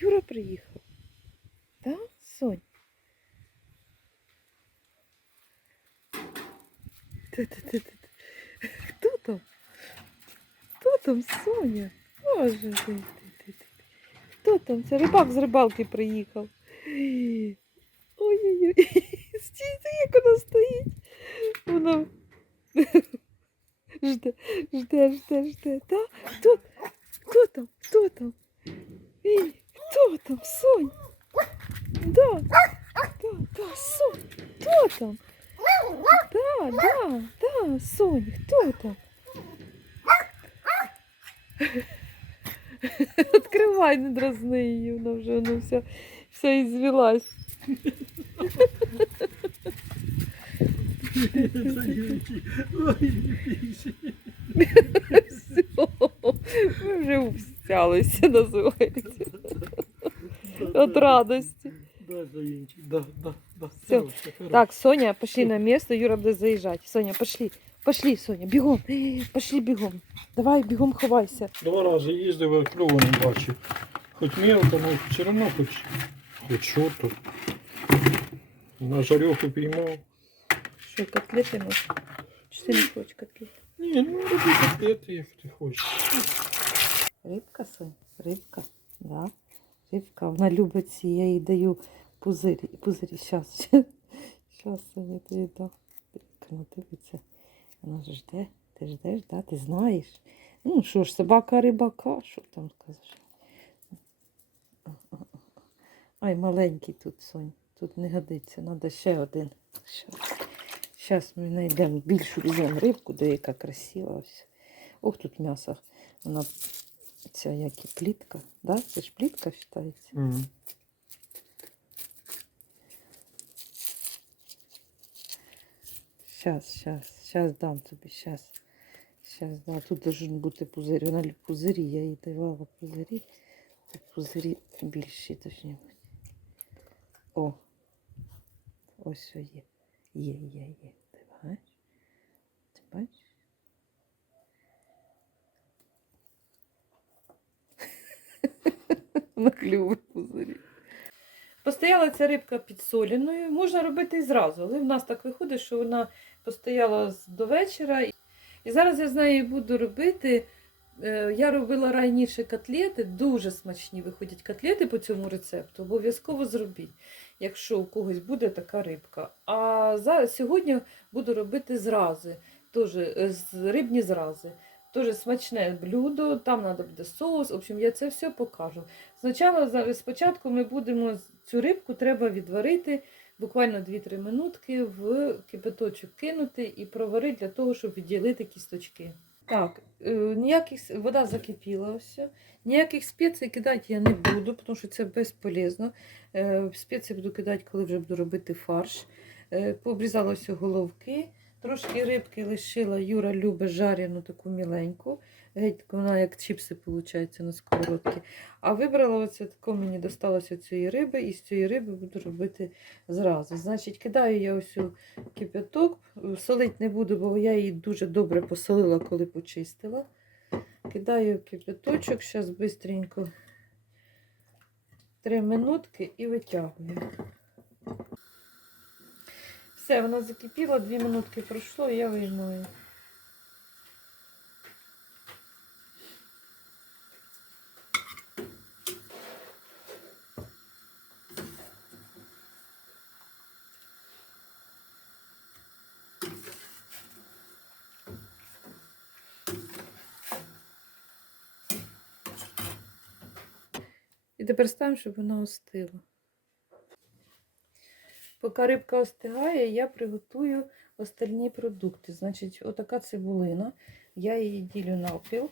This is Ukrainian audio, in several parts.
Юра приїхав. Так, Сонь? Ти-ти-ти-ти. Хто там? Хто там, Соня? Боже ти. Хто там? Це рибак з рибалки приїхав. Ой-ой-ой. Стійте, як вона стоїть. Вона жде, жде, жде, жде. Та? Хто? Хто там? Хто там? Ей, хто там? Сонь? Да, да, да, Сонь. Хто там? Да, да, да, Сонь, хто там? Открывай, не дразни її, вона вже вона вся, вся ізвелась. Ой, більше. Все, ми вже устялися, називається. От радості. Да, Заинчик, да, да, да. Всё. все. Так, Соня, пошли на место, Юра буде заїжджати. Соня, пошли. Пошли, Соня, бігом. Е, Пошли бігом. Давай, бігом ховайся. Два рази їздив, а кльово не бачив. Хоч мелко, ну все одно хоч, хоч що тут. На жареху піймав. Що, котлети можеш? Чи ти не хочеш котлети? Ні, ну роби котлети, як ти хочеш. Рибка, Сонь, рибка. Да. Рибка, вона любить ці, я їй даю пузирі. Пузирі, щас. Щас, Соня, тобі дам. Ну дивиться. Вона жде. Ти ждеш, да? Ти знаєш. Ну що ж, собака рибака, що там скажеш? Ай, маленький тут, Сонь. Тут не годиться, треба ще один. Зараз ми знайдемо більшу візьмемо рибку, де яка красива. Ось. Ох, тут м'ясо. Вона ця як і плітка. Да? Це ж плітка вважається. Мгм. Щас, щас, щас дам тобі, щас. Щас, да. Тут должен бути пузирі. Вона пузирі, я їй давала пузирі. Тут пузирі більші точні. О. Ось є. Є, є, є. Ти бачиш? Ти бачиш? Вона клюве пузирі. Постояла ця рибка підсоленою. Можна робити і зразу, але в нас так виходить, що вона постояла до вечора. І зараз я з нею буду робити. е, Я робила раніше котлети, дуже смачні виходять котлети по цьому рецепту. Обов'язково зробіть, якщо у когось буде така рибка. А зараз сьогодні буду робити зрази, теж е, рибні зрази. Дуже смачне блюдо, там треба буде соус. В общем, я це все покажу. Спочатку, зараз- спочатку ми будемо цю рибку треба відварити буквально 2-3 минутки в кипяточок кинути і проварити для того, щоб відділити кісточки. Так, е, ніяких вода закипіла все. Ніяких спецій кидати я не буду, тому що це безполезно. Е, Спеції буду кидати, коли вже буду робити фарш. Е, Пообрізала все головки. Трошки рибки лишила. Юра любить жарену таку міленьку. Геть вона як чіпси виходить на сковородці. А вибрала оце тако мені досталося цієї риби, і з цієї риби буду робити зразу. Значить, кидаю я ось кипяток. Солить не буду, бо я її дуже добре посолила, коли почистила. Кидаю в кипяточок, зараз швидко 3 минутки і витягую. Все, вона закипіла, 2 минутки пройшло, і я виймаю. І тепер ставимо, щоб вона остила. Поки рибка остигає, я приготую остальні продукти. Значить, отака цибулина. Я її ділю навпіл.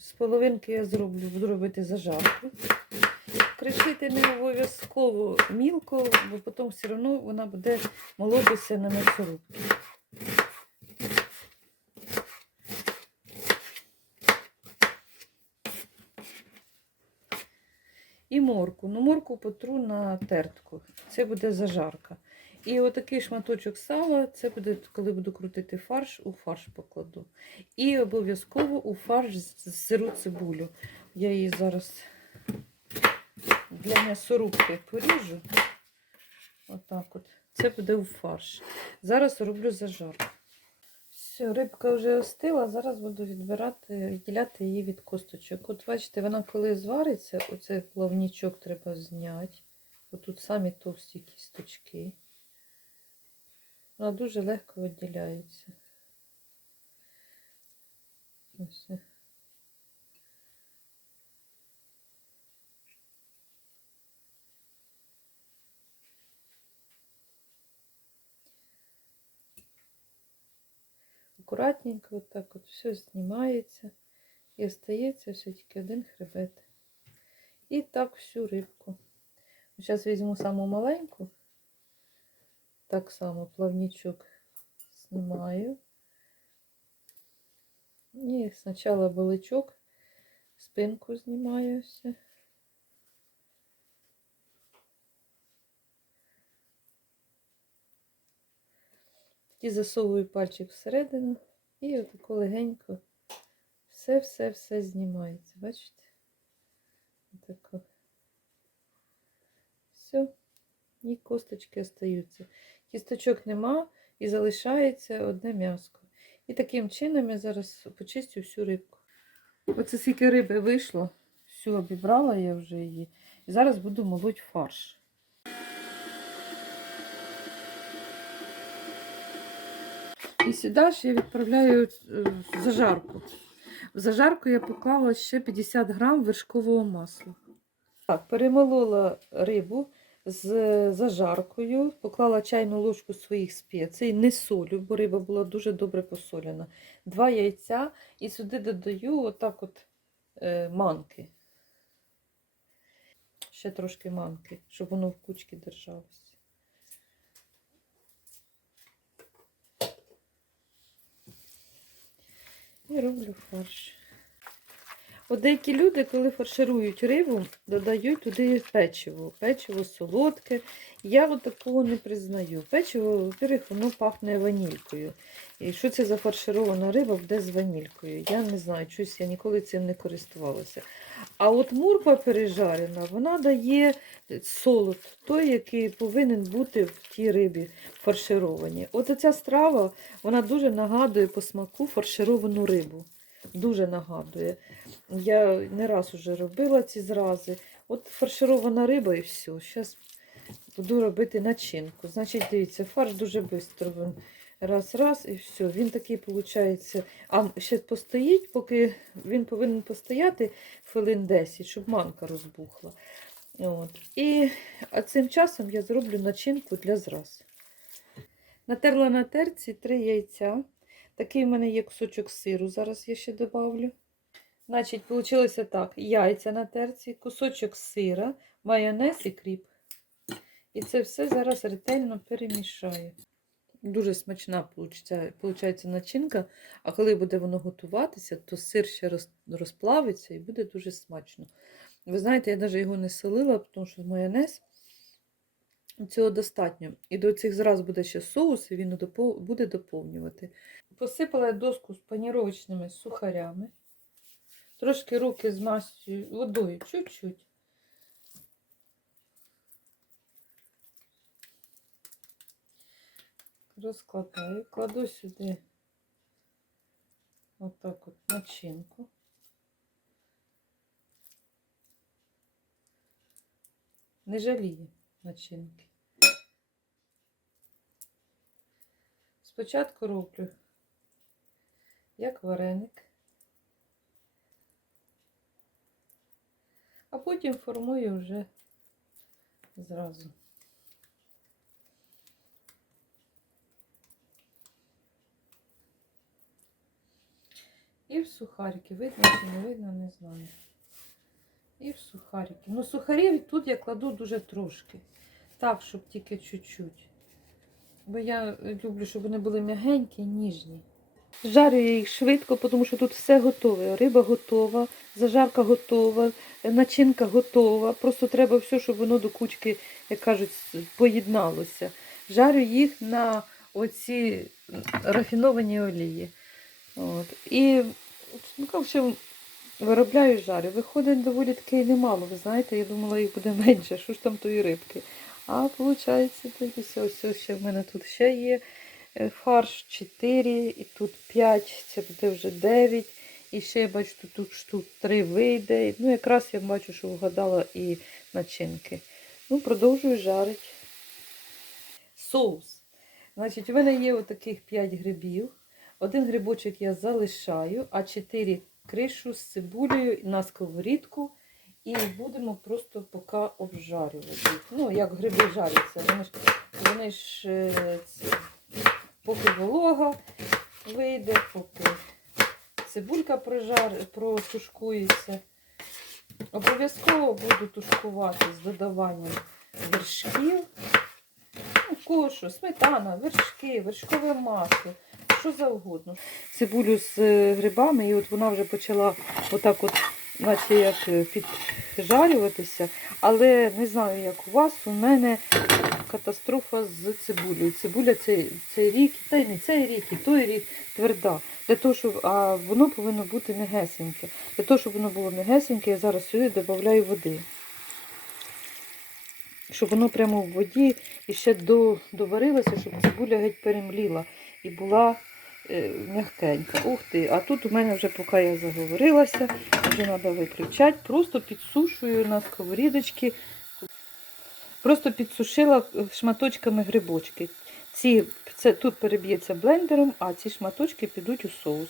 З половинки я зроблю, буду робити зажарку. Кришити не обов'язково мілко, бо потім все одно вона буде молотися на м'ясорубці. Морку. Ну, морку потру на тертку. Це буде зажарка. І отакий шматочок сала, це буде, коли буду крутити фарш, у фарш покладу. І обов'язково у фарш сиру цибулю. Я її зараз для м'ясорубки поріжу. Отак от. Це буде у фарш. Зараз роблю зажарку. Все, рибка вже остила, зараз буду відбирати, відділяти її від косточок. От бачите, вона коли звариться, оцей плавнічок треба зняти. Отут самі товсті кісточки. Вона дуже легко відділяється. Ось. Акуратненько, от так от все знімається і остається все тільки один хребет. І так всю рибку. Зараз візьму саму маленьку. Так само плавничок знімаю. І спочатку баличок, спинку знімаю Тоді засовую пальчик всередину і отако легенько все-все-все знімається. Бачите? Отако. Все. І косточки остаються. Кісточок нема і залишається одне м'яско. І таким чином я зараз почистю всю рибку. Оце скільки риби вийшло, всю обібрала я вже її. І зараз буду молоть фарш. І сюди ж я відправляю е, зажарку. В зажарку я поклала ще 50 грам вершкового масла. Так, перемолола рибу з зажаркою, поклала чайну ложку своїх спецій, не солю, бо риба була дуже добре посолена. Два яйця і сюди додаю отак от е, манки. Ще трошки манки, щоб воно в кучці держалося. І роблю фарш. От деякі люди, коли фарширують рибу, додають туди печиво. Печиво солодке. Я от такого не признаю. Печиво, во-первых, воно пахне ванількою. І що це за фарширована риба буде з ванількою? Я не знаю, щось я ніколи цим не користувалася. А от мурква пережарена, вона дає солод, той, який повинен бути в тій рибі фаршированій. От ця страва, вона дуже нагадує по смаку фаршировану рибу. Дуже нагадує. Я не раз уже робила ці зрази. От фарширована риба і все. Зараз буду робити начинку. Значить, дивіться, фарш дуже швидко. Раз, раз, і все. Він такий, виходить. А ще постоїть, поки він повинен постояти хвилин 10, щоб манка розбухла. От. І а цим часом я зроблю начинку для зраз. Натерла на терці три яйця. Такий в мене є кусочок сиру, зараз я ще добавлю. Значить, вийшло так: яйця на терці, кусочок сира, майонез і кріп. І це все зараз ретельно перемішаю. Дуже смачна виходить начинка, а коли буде воно готуватися, то сир ще розплавиться і буде дуже смачно. Ви знаєте, я навіть його не солила, тому що майонез цього достатньо. І до цих зраз буде ще соус, і він буде доповнювати. Посипала доску з паніровочними сухарями. Трошки руки змастю водою, чуть-чуть. Розкладаю, кладу сюди отак от начинку. Не жалію начинки. Спочатку роблю як вареник, а потім формую вже зразу. І в сухарики. Видно чи не видно, не знаю. І в сухарики. Ну, сухарів тут я кладу дуже трошки. Так, щоб тільки чуть-чуть. Бо я люблю, щоб вони були м'ягенькі, ніжні. Жарю я їх швидко, тому що тут все готове. Риба готова, зажарка готова, начинка готова. Просто треба все, щоб воно до кучки, як кажуть, поєдналося. Жарю їх на оці рафіновані олії. От. І ну, общем, Виробляю жарю. Виходить доволі таки немало. Ви знаєте, я думала, їх буде менше. Що ж там тої рибки? А виходить, ось, ось, ще в мене тут ще є фарш 4, і тут 5, це буде вже 9. І ще я бачу, тут, тут штук 3 вийде. Ну, якраз я бачу, що вгадала і начинки. Ну, продовжую жарити. Соус. Значить, у мене є отаких 5 грибів. Один грибочок я залишаю, а 4 кришу з цибулею на сковорідку. І будемо просто поки обжарювати. Ну, як гриби жаряться. Вони ж, вони ж е, це, поки волога вийде, поки цибулька прожар, протушкується. Обов'язково буду тушкувати з додаванням вершків. Ну, кошу, сметана, вершки, вершкове масло, що завгодно. Цибулю з е, грибами, і от вона вже почала отак от, наче як е, піджарюватися. Але не знаю, як у вас, у мене катастрофа з цибулею. Цибуля цей, цей рік, та й не цей рік, і той рік тверда. Для того, щоб, а воно повинно бути м'ягесеньке. Для того, щоб воно було м'ягесеньке, я зараз сюди додаю води. Щоб воно прямо в воді і ще до, доварилося, щоб цибуля геть перемліла і була е, м'ягкенька. Ух ти, а тут у мене вже, поки я заговорилася, вже треба виключати, просто підсушую на сковорідочки. Просто підсушила е, шматочками грибочки. Ці, це тут переб'ється блендером, а ці шматочки підуть у соус.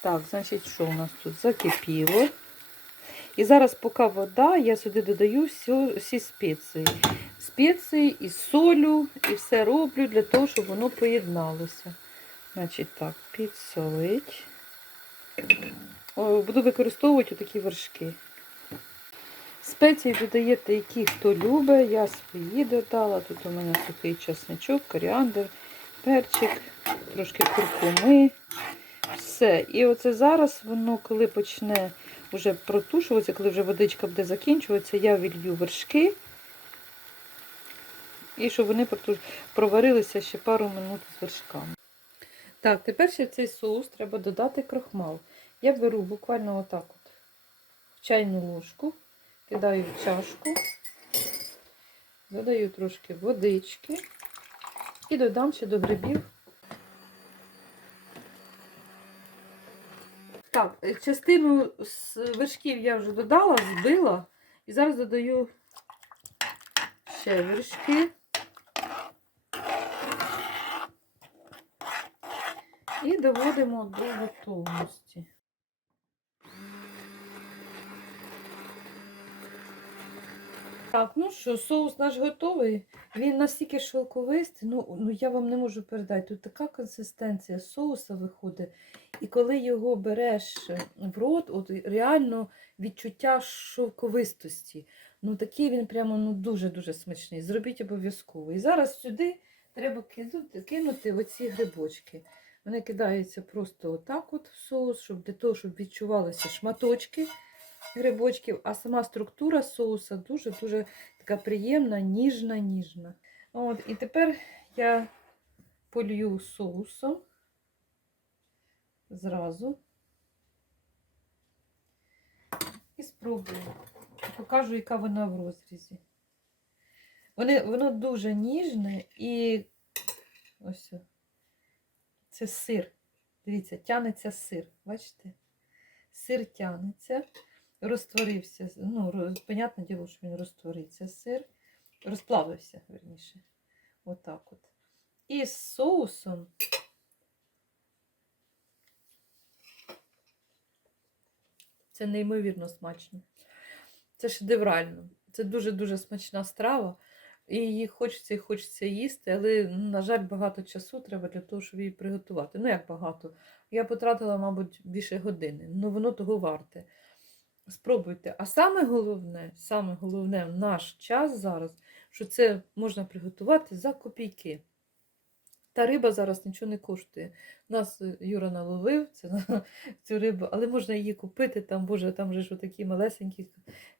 Так, значить, що у нас тут закипіло. І зараз, поки вода, я сюди додаю всю, всі спеції. Спеції і солю, і все роблю для того, щоб воно поєдналося. Значить так, підсолить. Буду використовувати такі вершки. Спеції додаєте, які хто любить. Я свої додала. Тут у мене сухий чесничок, коріандр, перчик, трошки куркуми. Все. І оце зараз воно, коли почне вже протушуватися, коли вже водичка буде закінчуватися, я вілью вершки. І щоб вони проварилися ще пару минут з вершками. Так, тепер ще в цей соус треба додати крохмал. Я беру буквально отак от в чайну ложку, кидаю в чашку, додаю трошки водички і додам ще до грибів. Так, е, частину з вершків я вже додала, збила. І зараз додаю ще вершки. І доводимо до готовності. Так, ну що, соус наш готовий. Він настільки шовковистий, ну, ну я вам не можу передати. Тут така консистенція соуса виходить. І коли його береш в рот, от реально відчуття шовковистості. Ну такий він прямо ну, дуже-дуже смачний. Зробіть обов'язково. І зараз сюди треба кинути, оці грибочки. Вони кидаються просто отак от в соус, щоб для того, щоб відчувалися шматочки грибочків, а сама структура соуса дуже-дуже така приємна, ніжна, ніжна. От, і тепер я полью соусом зразу і спробую. Покажу, яка вона в розрізі. Вони, воно дуже ніжне і ось це сир. Дивіться, тянеться сир. Бачите? Сир тянеться, розтворився. Ну, роз, понятне діло, що він розтвориться сир, розплавився, верніше. Отак от. І з соусом. Це неймовірно смачно. Це шедеврально. Це дуже-дуже смачна страва. І її хочеться і хочеться їсти, але, на жаль, багато часу треба для того, щоб її приготувати. Ну, як багато. Я потратила, мабуть, більше години. Ну, воно того варте. Спробуйте. А саме головне, саме головне в наш час зараз, що це можна приготувати за копійки. Та риба зараз нічого не коштує. Нас е, Юра наловив цю рибу, але можна її купити. Там, боже, там же ж такі малесенькі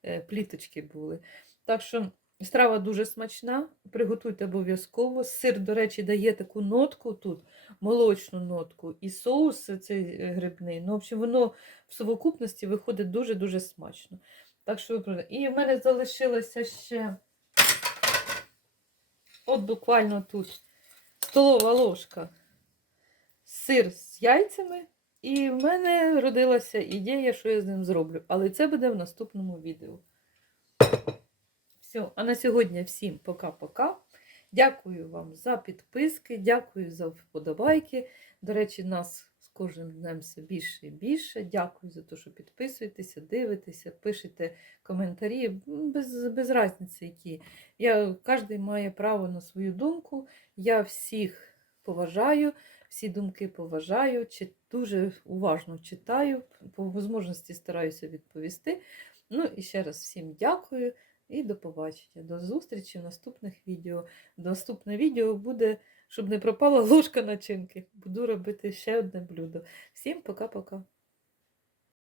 е, пліточки були. Так що Страва дуже смачна, приготуйте обов'язково. Сир, до речі, дає таку нотку тут, молочну нотку, і соус цей е, грибний. Ну, в общем, воно в совокупності виходить дуже-дуже смачно. Так що ви І в мене залишилося ще от буквально тут столова ложка сир з яйцями. І в мене родилася ідея, що я з ним зроблю. Але це буде в наступному відео. Все, а на сьогодні всім пока-пока. Дякую вам за підписки, дякую за вподобайки. До речі, нас з кожним днем все більше і більше. Дякую за те, що підписуєтеся, дивитеся, пишете коментарі. Без, без різниці які. Я, кожен має право на свою думку. Я всіх поважаю, всі думки поважаю, чи дуже уважно читаю, по можливості стараюся відповісти. Ну і ще раз всім дякую. І до побачення. До зустрічі в наступних відео. Наступне відео буде, щоб не пропала ложка начинки. Буду робити ще одне блюдо. Всім пока-пока.